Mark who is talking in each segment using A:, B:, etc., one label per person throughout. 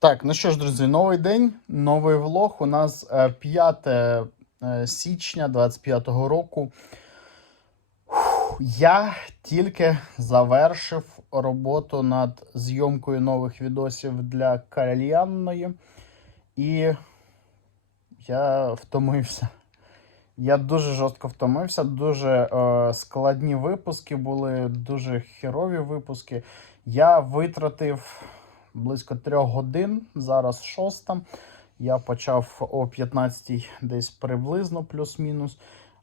A: Так, ну що ж, друзі, новий день, новий влог. У нас е, 5 е, січня 25-го року. Я тільки завершив роботу над зйомкою нових відосів для кальянної. І я втомився. Я дуже жорстко втомився, дуже е, складні випуски були, дуже херові випуски. Я витратив близько трьох годин, зараз шоста. Я почав о 15 десь приблизно, плюс-мінус.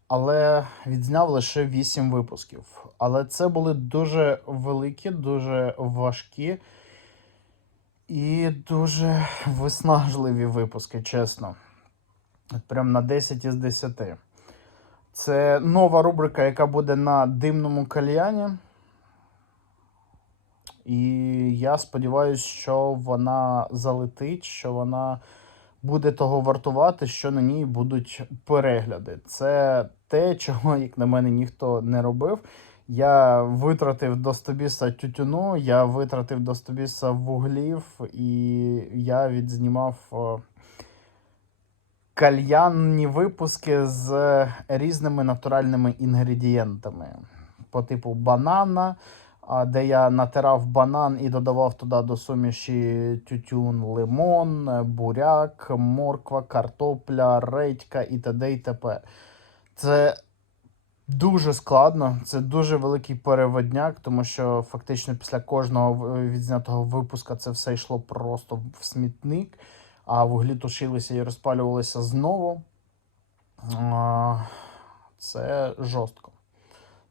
A: Але відзняв лише 8 випусків. Але це були дуже великі, дуже важкі і дуже виснажливі випуски, чесно. Прям на 10 із 10. Це нова рубрика, яка буде на димному кальяні. І я сподіваюся, що вона залетить, що вона буде того вартувати, що на ній будуть перегляди. Це те, чого, як на мене, ніхто не робив. Я витратив до стобіса тютюну, я витратив до стобіса вуглів, і я відзнімав кальянні випуски з різними натуральними інгредієнтами. По типу банана, де я натирав банан і додавав туди до суміші тютюн, лимон, буряк, морква, картопля, редька і т.д. і т.п. Це дуже складно, це дуже великий переводняк, тому що фактично після кожного відзнятого випуска це все йшло просто в смітник, а вуглі тушилися і розпалювалися знову. Це жорстко.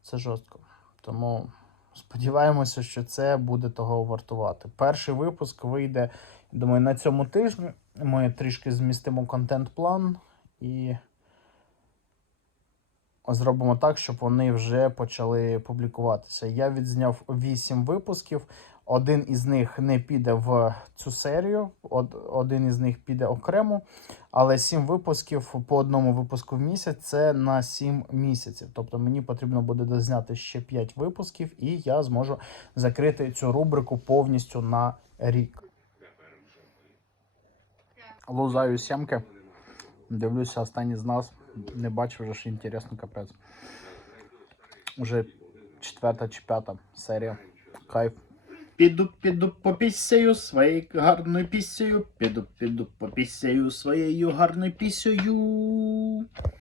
A: Це жорстко. Тому сподіваємося, що це буде того вартувати. Перший випуск вийде, думаю, на цьому тижні. Ми трішки змістимо контент-план і зробимо так, щоб вони вже почали публікуватися. Я відзняв 8 випусків. Один із них не піде в цю серію, один із них піде окремо. Але 7 випусків по одному випуску в місяць це на 7 місяців. Тобто мені потрібно буде дозняти ще 5 випусків, і я зможу закрити цю рубрику повністю на рік. Лузаю сімки. Дивлюся, останній з нас. Не бачив вже ж інтересно капець. Уже четверта чи п'ята серія. Кайф. Піду, піду попісяю своєю гарною пісею. Піду, піду попісяю своєю гарною пісею.